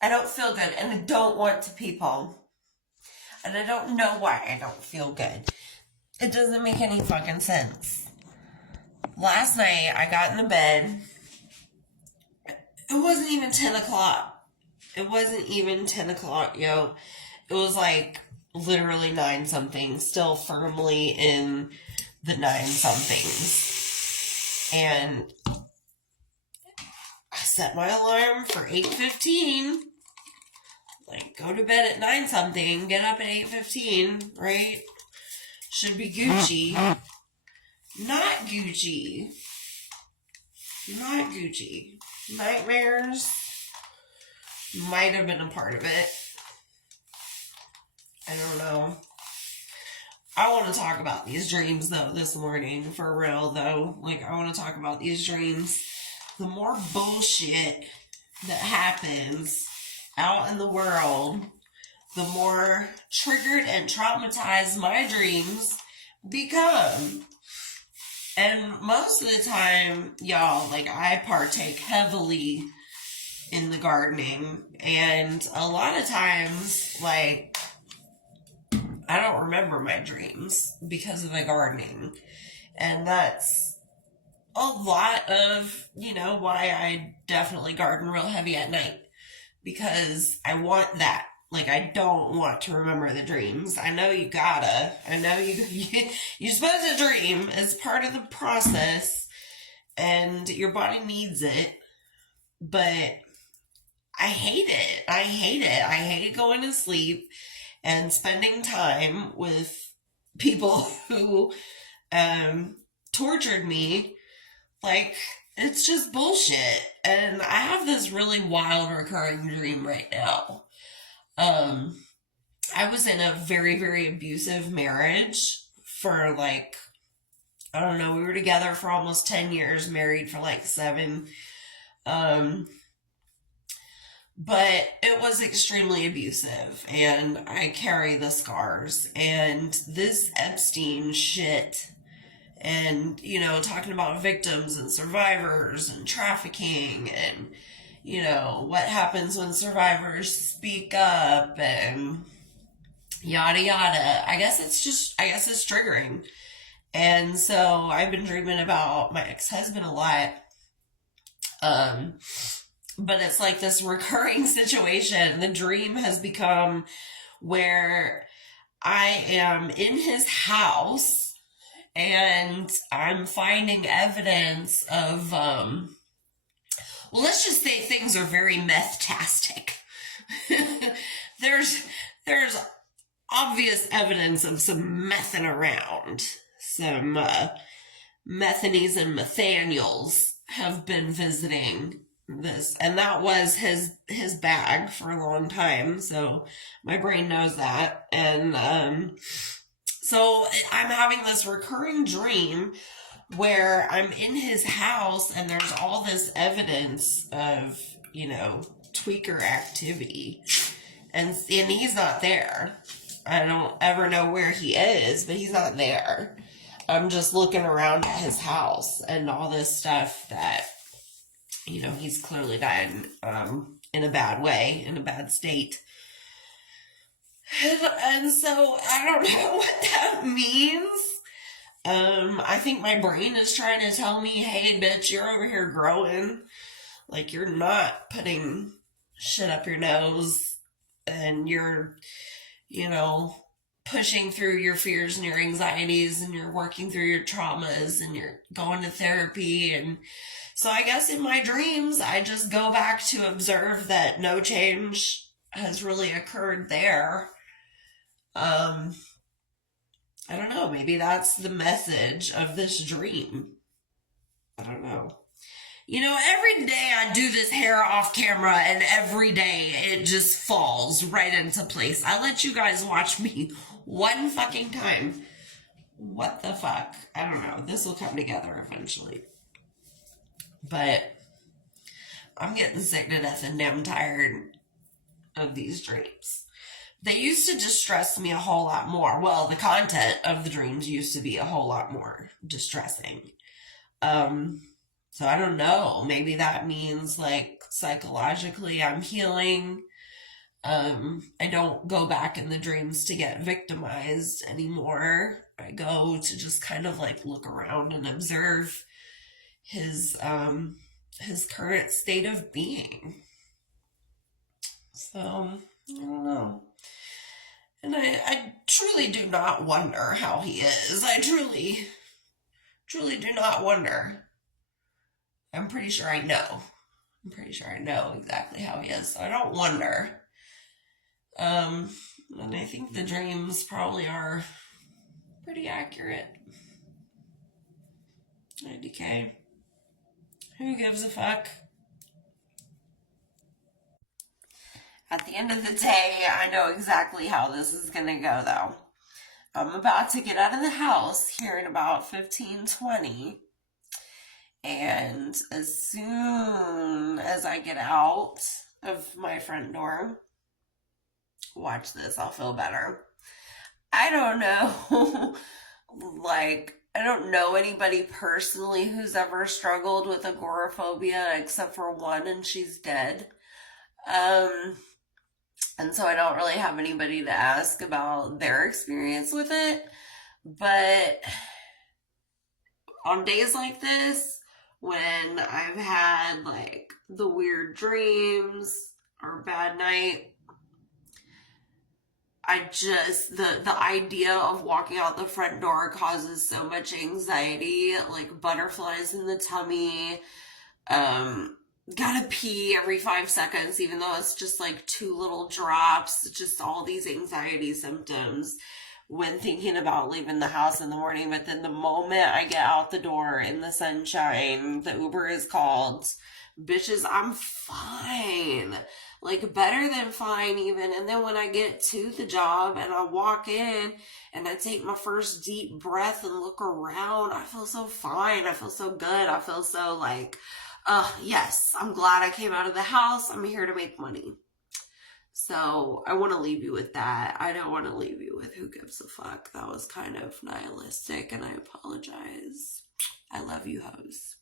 I don't feel good, and I don't want to people. And I don't know why I don't feel good. It doesn't make any fucking sense. Last night, I got in the bed. It wasn't even 10 o'clock. It wasn't even 10 o'clock, yo. It was like literally 9 something, still firmly in the 9 somethings. And I set my alarm for 8:15. Like, go to bed at 9 something, get up at 8:15, right? Should be Gucci. Not Gucci. Not Gucci. Nightmares might have been a part of it. I don't know. I want to talk about these dreams, though, this morning. For real, though. Like, I want to talk about these dreams. The more bullshit that happens out in the world, the more triggered and traumatized my dreams become. And most of the time, y'all, like, I partake heavily in the gardening. And a lot of times, like, I don't remember my dreams because of the gardening. And that's a lot of, why I definitely garden real heavy at night. Because I want that. Like, I don't want to remember the dreams. I know you gotta. I know you're supposed to dream as part of the process. And your body needs it. But I hate it. I hate it. I hate going to sleep and spending time with people who tortured me. Like, it's just bullshit. And I have this really wild recurring dream right now. I was in a very, very abusive marriage for like, I don't know, we were together for almost 10 years, married for like 7. But it was extremely abusive, and I carry the scars. And this Epstein shit, and, talking about victims and survivors and trafficking and, what happens when survivors speak up and yada yada. I guess it's triggering. And so I've been dreaming about my ex-husband a lot. But it's like this recurring situation. The dream has become where I am in his house and I'm finding evidence of, well, let's just say things are very meth-tastic. there's obvious evidence of some mething around. Some Methanies and Nathaniels have been visiting this, and that was his bag for a long time, so my brain knows that. And so I'm having this recurring dream where I'm in his house and there's all this evidence of, tweaker activity, and he's not there. I don't ever know where he is, but he's not there. I'm just looking around at his house and all this stuff that, he's clearly died in a bad way, in a bad state. And so I don't know what that means. I think my brain is trying to tell me, hey, bitch, you're over here growing. Like, you're not putting shit up your nose, and you're, pushing through your fears and your anxieties, and you're working through your traumas, and you're going to therapy. And so I guess in my dreams, I just go back to observe that no change has really occurred there. I don't know, maybe that's the message of this dream. I don't know. Every day I do this hair off camera, and every day it just falls right into place. I let you guys watch me one fucking time. What the fuck? I don't know. This will come together eventually. But I'm getting sick to death and damn tired of these dreams. They used to distress me a whole lot more. Well, the content of the dreams used to be a whole lot more distressing. So I don't know. Maybe that means, like, psychologically I'm healing. I don't go back in the dreams to get victimized anymore. I go to just kind of like look around and observe his current state of being. So I don't know. And I truly do not wonder how he is. I truly do not wonder. I'm pretty sure I know. I'm pretty sure I know exactly how he is. So I don't wonder. And I think the dreams probably are pretty accurate. IDK. Who gives a fuck? At the end of the day, I know exactly how this is going to go, though. I'm about to get out of the house here in about 15-20. And as soon as I get out of my front door, watch this, I'll feel better. I don't know. I don't know anybody personally who's ever struggled with agoraphobia except for one, and she's dead. And so I don't really have anybody to ask about their experience with it. But on days like this, when I've had like the weird dreams or bad night, the idea of walking out the front door causes so much anxiety, like butterflies in the tummy, gotta pee every 5 seconds, even though it's just like 2 little drops, just all these anxiety symptoms when thinking about leaving the house in the morning. But then the moment I get out the door in the sunshine, the Uber is called, bitches, I'm fine. Like better than fine even. And then when I get to the job and I walk in and I take my first deep breath and look around, I feel so fine. I feel so good. I feel so like, yes, I'm glad I came out of the house. I'm here to make money. So I want to leave you with that. I don't want to leave you with who gives a fuck. That was kind of nihilistic and I apologize. I love you, hoes.